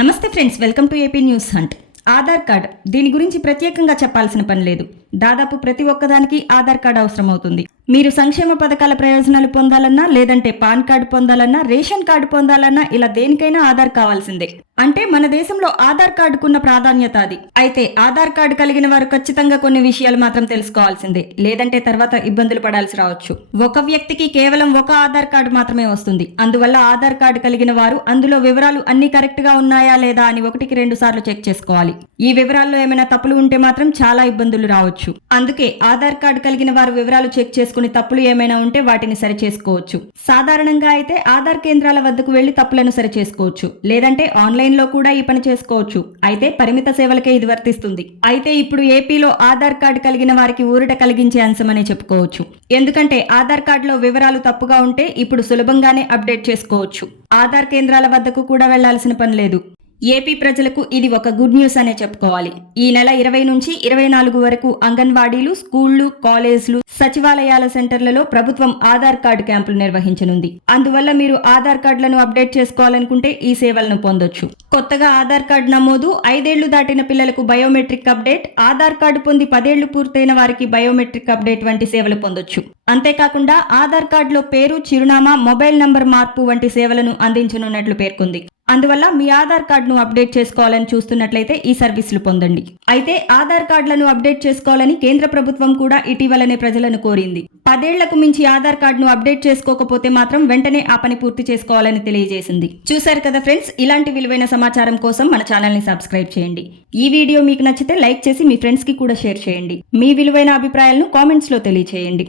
నమస్తే friends, welcome to AP news hunt. Aadhaar card దీని గురించి ప్రత్యేకంగా చెప్పాల్సిన పని లేదు. దాదాపు ప్రతి ఒక్కదానికి ఆధార్ కార్డ్ అవసరం అవుతుంది. మీరు సంక్షేమ పథకాల ప్రయోజనాలు పొందాలన్నా, లేదంటే పాన్ కార్డు పొందాలన్నా, రేషన్ కార్డు పొందాలన్నా ఇలా దేనికైనా ఆధార్ కావాల్సిందే. అంటే మన దేశంలో ఆధార్ కార్డుకున్న ప్రాధాన్యత అది. అయితే ఆధార్ కార్డు కలిగిన వారు ఖచ్చితంగా కొన్ని విషయాలు మాత్రం తెలుసుకోవాల్సిందే, లేదంటే తర్వాత ఇబ్బందులు పడాల్సి రావచ్చు. ఒక వ్యక్తికి కేవలం ఒక ఆధార్ కార్డు మాత్రమే వస్తుంది. అందువల్ల ఆధార్ కార్డు కలిగిన వారు అందులో వివరాలు అన్ని కరెక్ట్ గా ఉన్నాయా లేదా అని 1-2 సార్లు చెక్ చేసుకోవాలి. ఈ వివరాల్లో ఏమైనా తప్పులు ఉంటే మాత్రం చాలా ఇబ్బందులు రావచ్చు. అందుకే ఆధార్ కార్డు కలిగిన వారు వివరాలు చెక్ చేసుకుని తప్పులు ఏమైనా ఉంటే వాటిని సరి చేసుకోవచ్చు. సాధారణంగా అయితే ఆధార్ కేంద్రాల వద్దకు వెళ్లి తప్పులను సరి చేసుకోవచ్చు, లేదంటే ఆన్లైన్ లో కూడా ఈ పని చేసుకోవచ్చు. అయితే పరిమిత సేవలకే ఇది వర్తిస్తుంది. అయితే ఇప్పుడు ఏపీలో ఆధార్ కార్డు కలిగిన వారికి ఊరట కలిగించే అంశమనే చెప్పుకోవచ్చు. ఎందుకంటే ఆధార్ కార్డులో వివరాలు తప్పుగా ఉంటే ఇప్పుడు సులభంగానే అప్డేట్ చేసుకోవచ్చు. ఆధార్ కేంద్రాల వద్దకు కూడా వెళ్లాల్సిన పని లేదు. ఏపీ ప్రజలకు ఇది ఒక గుడ్ న్యూస్ అనే చెప్పుకోవాలి. ఈ నెల 20 నుంచి 24 వరకు అంగన్వాడీలు, స్కూళ్లు, కాలేజ్లు, సచివాలయాల సెంటర్లలో ప్రభుత్వం ఆధార్ కార్డు క్యాంపులు నిర్వహించనుంది. అందువల్ల మీరు ఆధార్ కార్డులను అప్డేట్ చేసుకోవాలనుకుంటే ఈ సేవలను పొందొచ్చు. కొత్తగా ఆధార్ కార్డు నమోదు, 5 ఏళ్లు దాటిన పిల్లలకు బయోమెట్రిక్ అప్డేట్, ఆధార్ కార్డు పొంది 10 ఏళ్లు పూర్తయిన వారికి బయోమెట్రిక్ అప్డేట్ వంటి సేవలు పొందొచ్చు. అంతేకాకుండా ఆధార్ కార్డులో పేరు, చిరునామా, మొబైల్ నంబర్ మార్పు వంటి సేవలను అందించనున్నట్లు పేర్కొంది. అందువల్ల మీ ఆధార్ కార్డును అప్డేట్ చేసుకోవాలని చూస్తున్నట్లయితే ఈ సర్వీసులు పొందండి. అయితే ఆధార్ కార్డులను అప్డేట్ చేసుకోవాలని కేంద్ర ప్రభుత్వం కూడా ఇటీవలనే ప్రజలను కోరింది. 10 ఏళ్లకు మించి ఆధార్ కార్డును అప్డేట్ చేసుకోకపోతే మాత్రం వెంటనే ఆ పని పూర్తి చేసుకోవాలని తెలియజేసింది. చూశారు కదా ఫ్రెండ్స్, ఇలాంటి విలువైన సమాచారం కోసం మన ఛానల్ ని సబ్స్క్రైబ్ చేయండి. ఈ వీడియో మీకు నచ్చితే లైక్ చేసి మీ ఫ్రెండ్స్ కి కూడా షేర్ చేయండి. మీ విలువైన అభిప్రాయాలను కామెంట్స్ లో తెలియజేయండి.